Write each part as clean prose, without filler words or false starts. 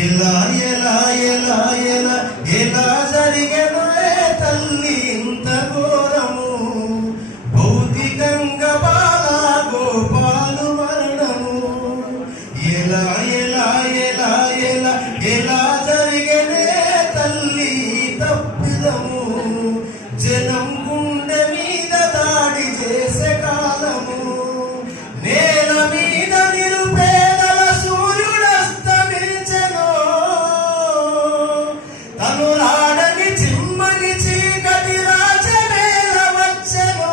ఎలా ఎలా ఎలా ఎలా ఎలా జరిగెను తల్లి ఇంత ఘోరము భౌతికంగా బాలా గోపాలు మరణము ఎలా ఎలా ఎలా ఎలా ఎలా జరిగెనే తల్లి తప్పిదము జనం గుండె మీద దాడి చేసే కాలము నేల మీద నిరుపేదల సూర్యుడస్తమించెను తనులాడని చిమ్మని చీకటి రాజవేళ వచ్చెను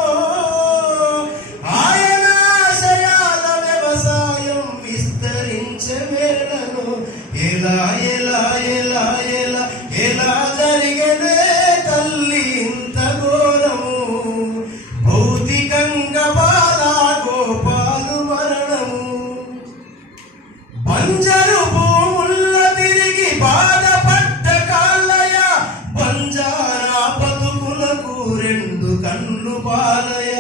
ఆయన ఆశయాల వ్యవసాయం విస్తరించే వేళను ఎలా ఎలా ఎలా ఎలా ఎలా జరిగెనే తల్లి ఇంత ఘోరము భౌతికంగా బాలా గోపాలు మరణము బంజరు భూముల్ల తిరిగి బాధపడ్డ కాళ్ళయ బంజారా బతుకులకు రెండు కళ్ళు పాలయ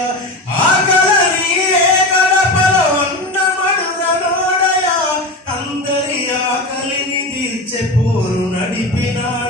ఆకలని ఏ గడపలో అన్నమడుగనోడయ అందరి ఆకలిని తీర్చే పోరు నడిపినాడు